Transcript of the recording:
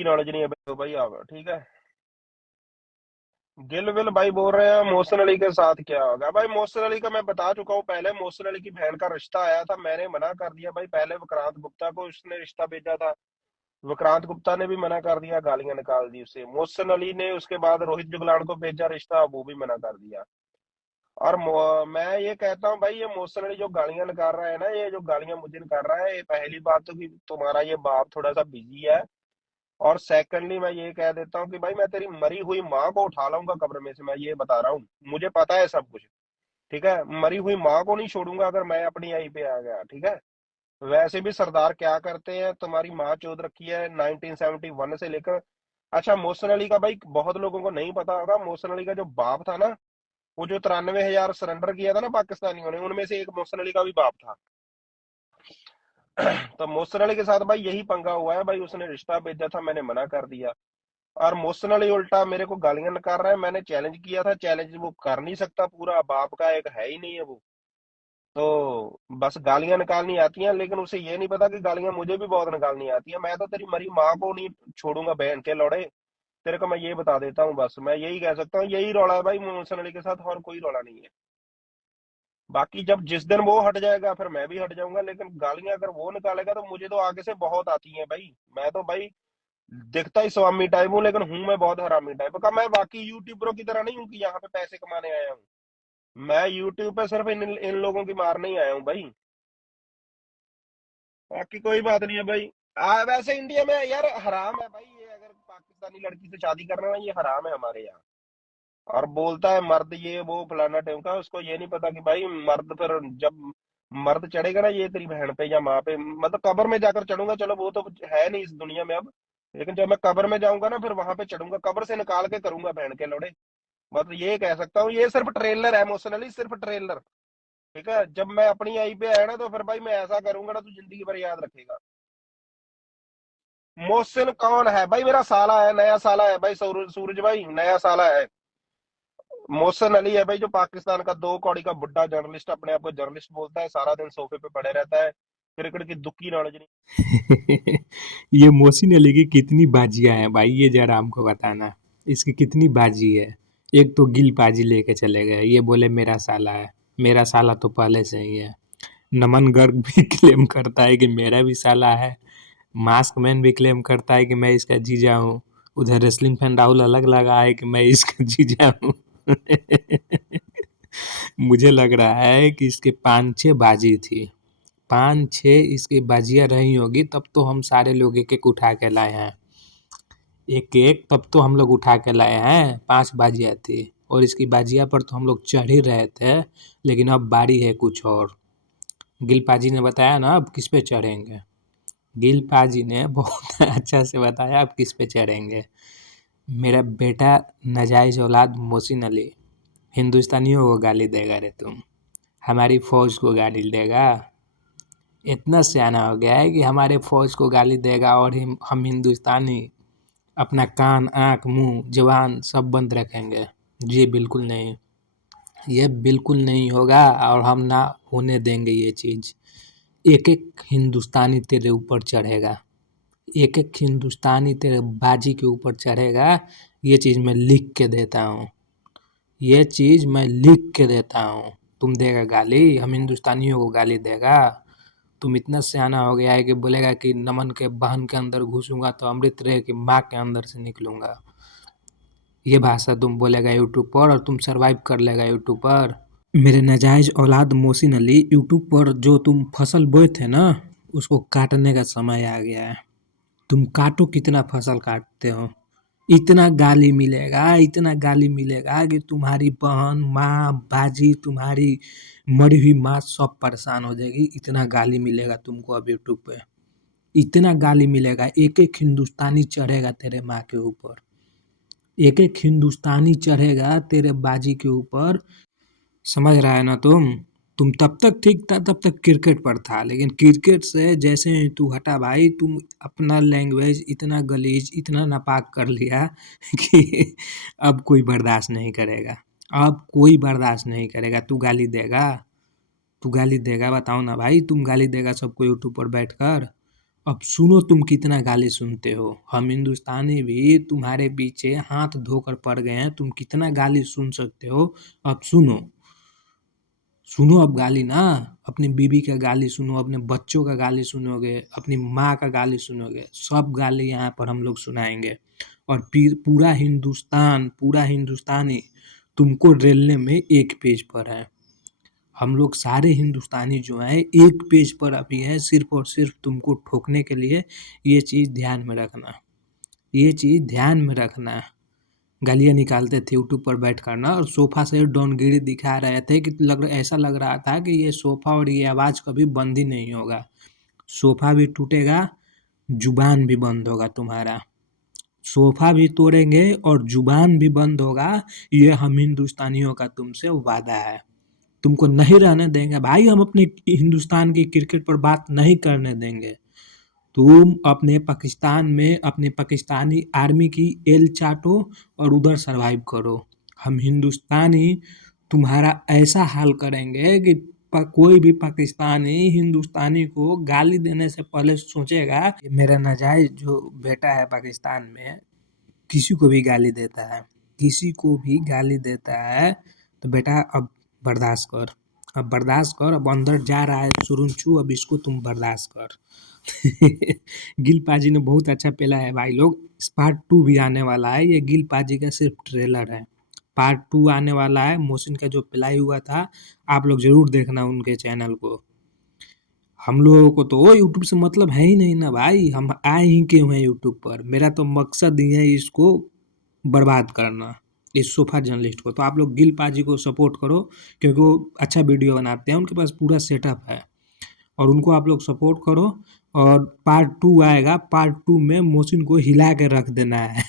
दुक्की knowledge नहीं है तो भाई आप ठीक है। गिल विल भाई बोल रहे हैं मोहसिन अली के साथ क्या होगा भाई। मोहसिन अली का मैं बता चुका हूँ पहले, मोहसिन अली की बहन का रिश्ता आया था, मैंने मना कर दिया भाई। पहले विक्रांत गुप्ता को उसने रिश्ता भेजा था, विक्रांत गुप्ता ने भी मना कर दिया, गालियां निकाल दी उसे। मोहसिन अली ने उसके बाद रोहित जुगलान को भेजा रिश्ता, वो भी मना कर दिया। और मैं ये कहता हूँ भाई, ये मोहसिन अली जो गालियां निकाल रहा है ना, ये जो गालियां मुझे निकाल रहा है, ये पहली बात तो कि तुम्हारा ये बाप थोड़ा सा बिजी है। और सेकंडली मैं ये कह देता हूँ कि भाई मैं तेरी मरी हुई माँ को उठा लाऊंगा कब्र में से, मैं ये बता रहा हूँ। मुझे पता है सब कुछ, ठीक है। मरी हुई माँ को नहीं छोड़ूंगा अगर मैं अपनी आई पे आ गया, ठीक है। वैसे भी सरदार क्या करते हैं, तुम्हारी माँ चोद रखी है 1971 से लेकर। अच्छा, मोहसिन अली का भाई बहुत लोगों को नहीं पता होगा, मोहसिन अली का जो बाप था ना, वो जो 93,000 सरेंडर किया था ना पाकिस्तानियों ने, उनमें से एक मोहसिन अली का भी बाप था। तो मोहसिन अली के साथ भाई यही पंगा हुआ है भाई, उसने रिश्ता भेजा था, मैंने मना कर दिया। और मोहसिन अली उल्टा मेरे को गालियां निकाल रहा है। मैंने चैलेंज किया था, चैलेंज वो कर नहीं सकता पूरा, बाप का एक है ही नहीं है वो। तो बस गालियां निकालनी आती हैं, लेकिन उसे ये नहीं पता कि गालियां मुझे भी बहुत निकालनी आती है। मैं तो तेरी मरी माँ को नहीं छोड़ूंगा बहन के लौड़े। तेरे को मैं ये बता देता हूँ, बस मैं यही कह सकता हूँ, यही रौला है भाई मोहसिन अली के साथ, और कोई रौला नहीं है। बाकी जब जिस दिन वो हट जाएगा फिर मैं भी हट जाऊंगा, लेकिन गालियां अगर वो निकालेगा तो मुझे तो आगे से बहुत आती हैं भाई। मैं तो भाई दिखता ही स्वामी टाइप हूँ, लेकिन हूं मैं बहुत हरामी टाइप का। मैं बाकी यूट्यूबरों की तरह नहीं हूँ कि यहाँ पे पैसे कमाने आया हूँ। मैं यूट्यूब पे सिर्फ इन इन लोगों की मारने ही आया हूँ भाई। बाकी कोई बात नहीं है भाई। वैसे इंडिया में यार हराम है भाई, ये अगर पाकिस्तानी लड़की से शादी करना है ये हराम है हमारे यहाँ। और बोलता है मर्द ये वो फलाना ढिमका, उसको ये नहीं पता कि भाई मर्द फिर जब मर्द चढ़ेगा ना ये तेरी बहन पे या माँ पे, मतलब कब्र में जाकर चढ़ूंगा, चलो वो तो है नहीं इस दुनिया में अब। लेकिन जब मैं कब्र में जाऊंगा ना फिर वहां पे चढ़ूंगा, कब्र से निकाल के करूंगा बहन के लोड़े। मतलब ये कह सकता हूँ, ये सिर्फ ट्रेलर है इमोशनली, सिर्फ ट्रेलर। ठीक है, जब मैं अपनी आई पे आया ना तो फिर भाई मैं ऐसा करूंगा ना, तू जिंदगी भर याद रखेगा। मोहसिन कौन है भाई, मेरा साला है, नया साला है भाई, सूरज सूरज भाई नया साला है। मोहसिन अली है भाई जो पाकिस्तान का 2 कौड़ी का बुड्ढा जर्नलिस्ट, अपने आप को जर्नलिस्ट बोलता है, सारा दिन सोफे पे पड़े रहता है, क्रिकेट की दुक्की नॉलेज नहीं। ये मोहसिन अली की कितनी बाजियां हैं भाई, ये जरा हमको बताना। इसकी कितनी बाजी है। एक तो गिल पाजी लेके चले गए, ये बोले मेरा साला है। मेरा साला तो पहले से ही है। नमन गर्ग भी क्लेम करता है कि मेरा भी साला है। मास्क मैन भी क्लेम करता है कि मैं इसका जीजा हूँ। उधर रेसलिंग फैन राहुल अलग लगा है कि मैं इसका जीजा हूँ। मुझे लग रहा है कि इसके 5-6 बाजी थी। 5-6 इसकी बाजियाँ रही होगी, तब तो हम सारे लोग एक-एक उठा के लाए हैं। एक-एक तब तो हम लोग उठा के लाए हैं, 5 बाजियाँ थी। और इसकी बाजियाँ पर तो हम लोग चढ़ ही रहे थे, लेकिन अब बारी है कुछ और। गिल पाजी ने बताया ना अब किस पे चढ़ेंगे। गिल पाजी ने बहुत अच्छा से बताया अब किस पे चढ़ेंगे। मेरा बेटा नाजायज़ औलाद मोहसिन अली, हिंदुस्तानियों को गाली देगा रे तुम, हमारी फ़ौज को गाली देगा। इतना सयाना हो गया है कि हमारे फ़ौज को गाली देगा और हम हिंदुस्तानी अपना कान, आँख, मुँह, ज़ुबान सब बंद रखेंगे। जी बिल्कुल नहीं, ये बिल्कुल नहीं होगा और हम ना होने देंगे ये चीज़। एक-एक हिंदुस्तानी तेरे ऊपर चढ़ेगा, एक-एक हिंदुस्तानी तेरे बाजी के ऊपर चढ़ेगा, ये चीज़ मैं लिख के देता हूँ। ये चीज़ मैं लिख के देता हूँ। तुम देगा गाली, हम हिंदुस्तानियों को गाली देगा। तुम इतना सयाना हो गया है कि बोलेगा कि नमन के बहन के अंदर घुसूंगा तो अमृत रे की माँ के अंदर से निकलूंगा। ये भाषा तुम बोलेगा यूट्यूब पर और तुम सरवाइव कर लेगा यूट्यूब पर। मेरे नाजायज़ औलाद मोहसिन अली, यूट्यूब पर जो तुम फसल बोए थे ना, उसको काटने का समय आ गया है। तुम काटो, कितना फसल काटते हो। इतना गाली मिलेगा कि तुम्हारी बहन, माँ, बाजी, तुम्हारी मरी हुई माँ सब परेशान हो जाएगी। इतना गाली मिलेगा तुमको अब यूट्यूब पे। इतना गाली मिलेगा, एक-एक हिंदुस्तानी चढ़ेगा तेरे माँ के ऊपर। एक-एक हिंदुस्तानी चढ़ेगा तेरे बाजी के ऊपर। समझ रहा है ना तुम? तुम तब तक ठीक था, तब तक क्रिकेट पर था, लेकिन क्रिकेट से जैसे ही तू हटा भाई, तुम अपना लैंग्वेज इतना गलीज, इतना नापाक कर लिया कि अब कोई बर्दाश्त नहीं करेगा। अब कोई बर्दाश्त नहीं करेगा। तू गाली देगा? तू गाली देगा बताओ ना भाई, तुम गाली देगा सबको यूट्यूब पर बैठकर? अब सुनो तुम कितना गाली सुनते हो, हम हिंदुस्तानी भी तुम्हारे पीछे हाथ धोकर पड़ गए हैं, तुम कितना गाली सुन सकते हो। अब सुनो, सुनो अब गाली ना, अपनी बीवी का गाली सुनो, अपने बच्चों का गाली सुनोगे, अपनी माँ का गाली सुनोगे, सब गाली यहाँ पर हम लोग सुनाएंगे। और पूरा हिंदुस्तान, पूरा हिंदुस्तानी तुमको रेलने में एक पेज पर है। हम लोग सारे हिंदुस्तानी जो हैं एक पेज पर अभी हैं, सिर्फ और सिर्फ तुमको ठोकने के लिए। ये चीज़ ध्यान में रखना, ये चीज़ ध्यान में रखना। गालियाँ निकालते थे यूट्यूब पर बैठ कर ना, और सोफ़ा से डॉनगिरी दिखा रहे थे कि ऐसा लग रहा था कि ये सोफ़ा और ये आवाज़ कभी बंद ही नहीं होगा। सोफ़ा भी टूटेगा, जुबान भी बंद होगा तुम्हारा। सोफ़ा भी तोड़ेंगे और जुबान भी बंद होगा, ये हम हिंदुस्तानियों का तुमसे वादा है। तुमको नहीं रहने देंगे भाई, हम अपने हिंदुस्तान की क्रिकेट पर बात नहीं करने देंगे। तुम अपने पाकिस्तान में अपने पाकिस्तानी आर्मी की एल चाटो और उधर सरवाइव करो। हम हिंदुस्तानी तुम्हारा ऐसा हाल करेंगे कि कोई भी पाकिस्तानी हिंदुस्तानी को गाली देने से पहले सोचेगा कि मेरा नाजायज जो बेटा है पाकिस्तान में किसी को भी गाली देता है, किसी को भी गाली देता है, तो बेटा अब बर्दाश्त कर, अब बर्दाश्त कर, अब अंदर जा रहा है सुरुंचू, अब इसको तुम बर्दाश्त कर। गिल पाजी ने बहुत अच्छा पेला है भाई लोग। पार्ट 2 भी आने वाला है, ये गिल पाजी का सिर्फ ट्रेलर है। पार्ट 2 आने वाला है, मोहसिन का जो पिलाई हुआ था, आप लोग जरूर देखना उनके चैनल को। हम लोगों को तो यूट्यूब से मतलब है ही नहीं ना भाई, हम आए ही क्यों हैं यूट्यूब पर। मेरा तो मकसद ही है इसको बर्बाद करना, इस सोफा जर्नलिस्ट को। तो आप लोग गिल पाजी को सपोर्ट करो, क्योंकि वो अच्छा वीडियो बनाते हैं, उनके पास पूरा सेटअप है, और उनको आप लोग सपोर्ट करो। और पार्ट 2 आएगा, पार्ट 2 में मोहसिन को हिला के रख देना है।